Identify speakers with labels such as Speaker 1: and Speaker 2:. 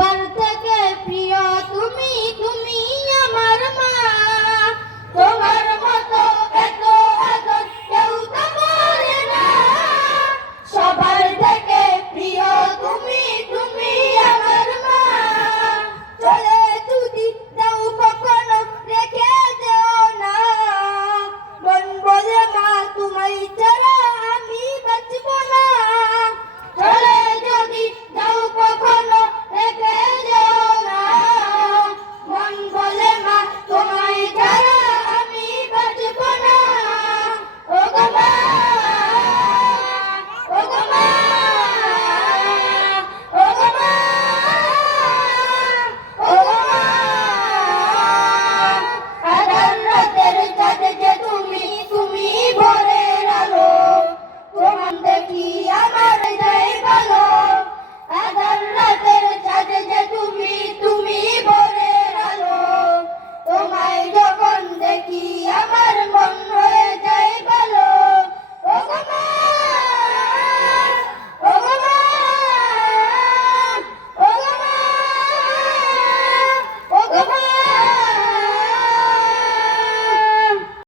Speaker 1: ভগবান